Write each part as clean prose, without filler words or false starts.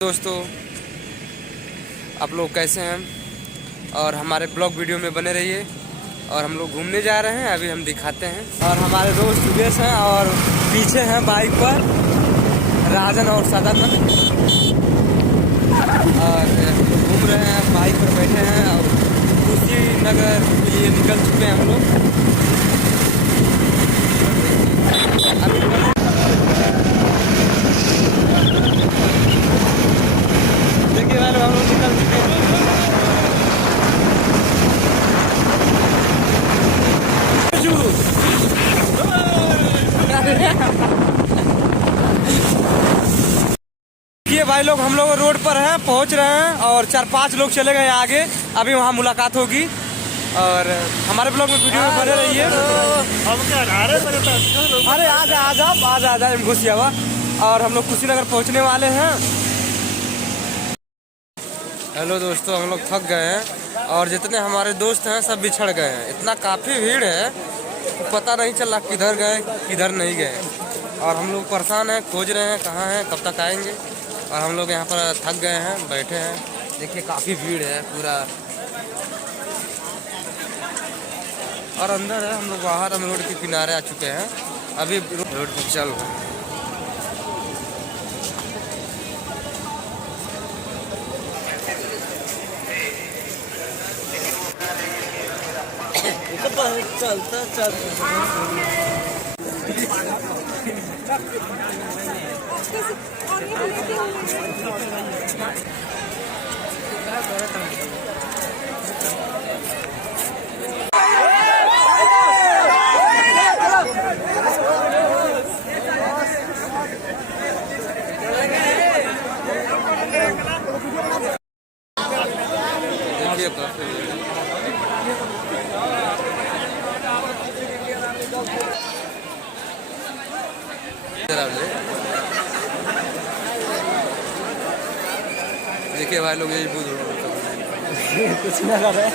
दोस्तों, आप लोग कैसे हैं? और हमारे ब्लॉग वीडियो में बने रहिए। और हम लोग घूमने जा रहे हैं, अभी हम दिखाते हैं। और हमारे दोस्त सुदेश हैं और पीछे हैं बाइक पर राजन और सदानंद। और हम लोग घूम रहे हैं, बाइक पर बैठे हैं और कुशीनगर के लिए निकल चुके हैं हम लोग। देखिए भाई, हम लोग निकल चुके हैं। ये भाई लोग, हम लोग रोड पर हैं, पहुंच रहे हैं और 4-5 लोग चले गए आगे। अभी वहां मुलाकात होगी और हमारे ब्लॉग में वीडियो में बने रहिए। अरे आजा घुसियावा। और हम लोग कुशीनगर पहुंचने वाले हैं। हेलो दोस्तों, हम लोग थक गए हैं और जितने हमारे दोस्त हैं सब बिछड़ गए हैं। इतना काफ़ी भीड़ है, तो पता नहीं चला किधर गए किधर नहीं गए। और हम लोग परेशान हैं, खोज रहे हैं कहाँ हैं, कब तक आएंगे। और हम लोग यहाँ पर थक गए हैं, बैठे हैं। देखिए काफ़ी भीड़ है पूरा। और अंदर है, हम लोग बाहर हम रोड के किनारे आ चुके हैं। अभी रोड पर चल रहे हैं। चलता देखिए भाई लोग, यही बुध कुछ ना कर रहे।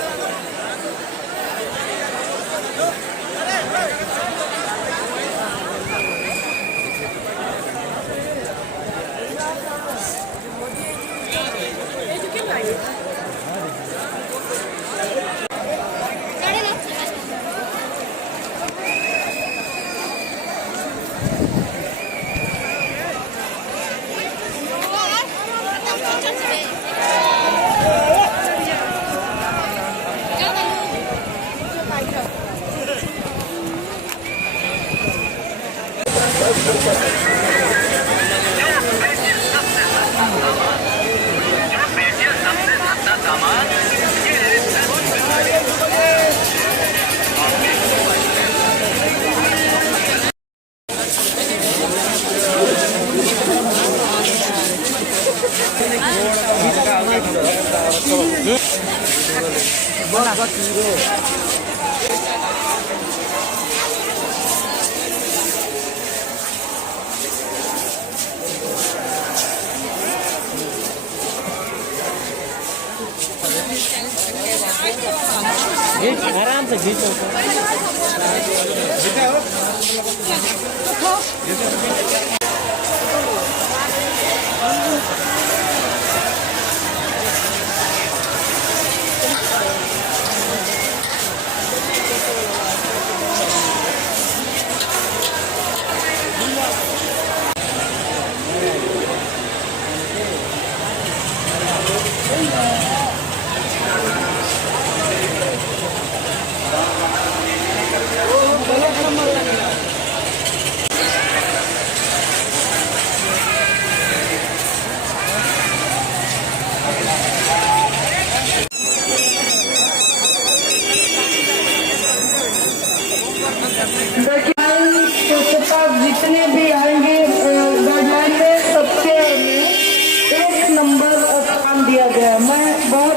आराम से खींचो। जितने भी आएंगे गाइडलाइन में सबके एक नंबर काम दिया गया। मैं बहुत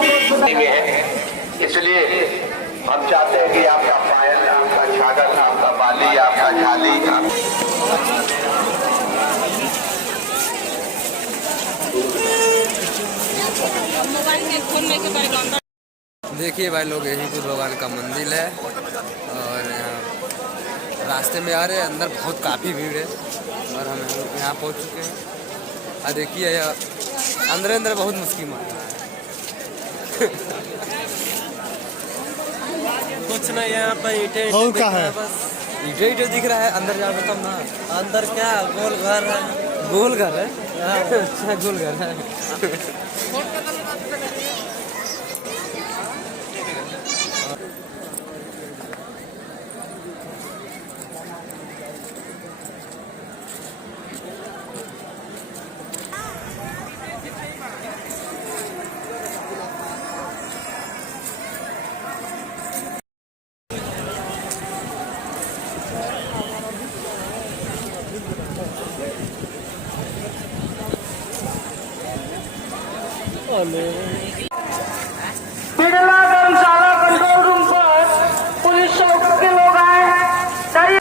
इसलिए हम चाहते हैं कि आपका पायल, आपका छागल, आपका बाली, आपका झाली, देखिए भाई लोग, यही बुद्ध भगवान का मंदिर है। और रास्ते में आ रहे हैं, अंदर बहुत काफ़ी भीड़ है और हम यहाँ पहुँच चुके हैं। देखिए अंदर अंदर बहुत मुश्किल मार कुछ नहीं यहाँ पर ईटे और क्या है? बस ईटे ईटे दिख रहा है अंदर जाओ तब ना। अंदर क्या गोल घर है। गोल घर है अच्छा गोल घर है। बिड़ला धर्मशाला कंट्रोल रूम पर पुलिस चौक के लोग आए हैं। डरिए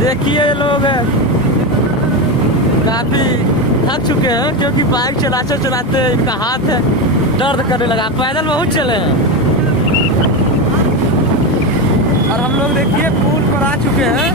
देखिए ये लोग काफी थक चुके हैं क्योंकि बाइक चलाते चलाते इनका हाथ दर्द करने लगा। पैदल बहुत चले हैं और हम लोग देखिए पुल पर आ चुके हैं।